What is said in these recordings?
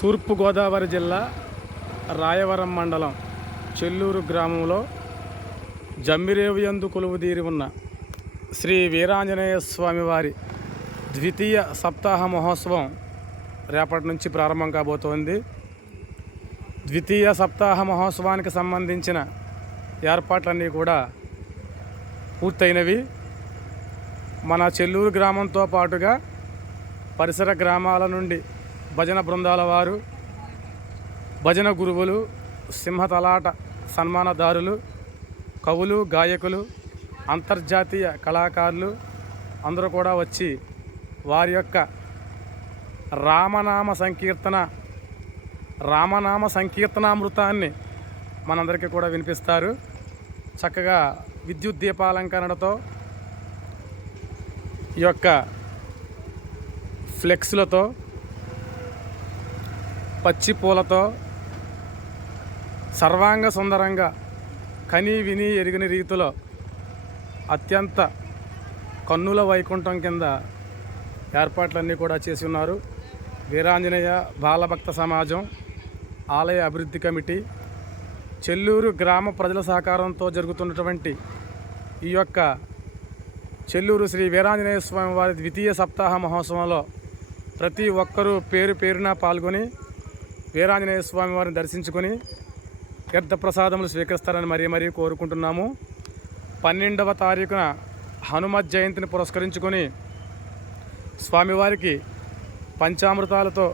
తూర్పుగోదావరి జిల్లా రాయవరం మండలం చెల్లూరు గ్రామంలో జమ్మిరేవుయందు కొలువుదీరి ఉన్న శ్రీ వీరాంజనేయ స్వామి వారి ద్వితీయ సప్తాహ మహోత్సవం రేపటి నుంచి ప్రారంభం కాబోతోంది. ద్వితీయ సప్తాహ మహోత్సవానికి సంబంధించిన ఏర్పాట్లన్నీ కూడా పూర్తయినవి. మన చెల్లూరు గ్రామంతో పాటుగా పరిసర గ్రామాల నుండి భజన బృందాల వారు, భజన గురువులు, సింహతలాట సన్మానదారులు, కవులు, గాయకులు, అంతర్జాతీయ కళాకారులు అందరూ కూడా వచ్చి వారి యొక్క రామనామ సంకీర్తనామృతాన్ని మనందరికీ కూడా వినిపిస్తారు. చక్కగా విద్యుత్ దీపాలంకరణతో, ఈ యొక్క ఫ్లెక్స్లతో, పచ్చి పూలతో సర్వాంగ సుందరంగా కని విని ఎరిగిన రీతిలో అత్యంత కన్నుల వైకుంఠం కింద ఏర్పాట్లన్నీ కూడా చేసి ఉన్నారు. వీరాంజనేయ బాలభక్త సమాజం, ఆలయ అభివృద్ధి కమిటీ, చెల్లూరు గ్రామ ప్రజల సహకారంతో జరుగుతున్నటువంటి ఈ యొక్క చెల్లూరు శ్రీ వీరాంజనేయ స్వామి వారి ద్వితీయ సప్తాహ మహోత్సవంలో ప్రతి ఒక్కరూ పేరు పేరున పాల్గొని వీరాంజనేయ స్వామి వారిని దర్శించుకొని తీర్థప్రసాదములు స్వీకరిస్తారని మరీ కోరుకుంటున్నాము. 12వ తారీఖున హనుమత్ జయంతిని పురస్కరించుకొని స్వామివారికి పంచామృతాలతో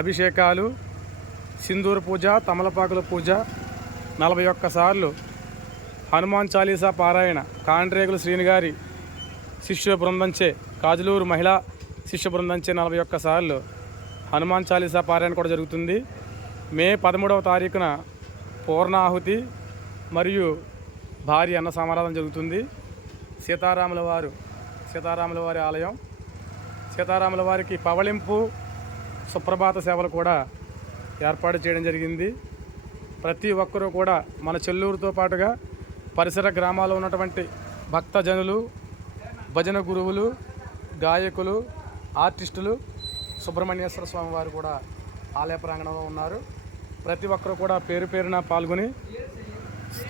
అభిషేకాలు, సింధూర పూజ, తమలపాకుల పూజ, 41 సార్లు హనుమాన్ చాలీసా పారాయణ కాండ్రేగుల శ్రీనిగారి శిష్య బృందంచే, కాజులూరు మహిళా శిష్య బృందంచే 41 సార్లు హనుమాన్ చాలీసా పారాయణ కూడా జరుగుతుంది. మే 13వ తారీఖున పూర్ణాహుతి మరియు భారీ అన్న సమారాధన జరుగుతుంది. సీతారాముల వారి ఆలయం, సీతారాముల వారికి పవళింపు, సుప్రభాత సేవలు కూడా ఏర్పాటు చేయడం జరిగింది. ప్రతి ఒక్కరూ కూడా మన చెల్లూరుతో పాటుగా పరిసర గ్రామాల్లో ఉన్నటువంటి భక్తజనులు, భజన గురువులు, గాయకులు, ఆర్టిస్టులు, సుబ్రహ్మణ్యేశ్వర స్వామి వారు కూడా ఆలయ ప్రాంగణంలో ఉన్నారు. ప్రతి ఒక్కరూ కూడా పేరు పేరున పాల్గొని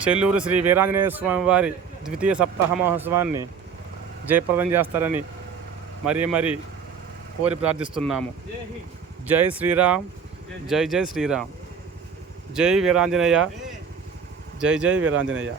చెల్లూరు శ్రీ వీరాంజనేయ స్వామి వారి ద్వితీయ సప్తాహ మహోత్సవాన్ని జయప్రదం చేస్తారని మరీ కోరి ప్రార్థిస్తున్నాము. జై శ్రీరామ్, జై శ్రీరామ్, జై వీరాంజనేయ, జై వీరాంజనేయ.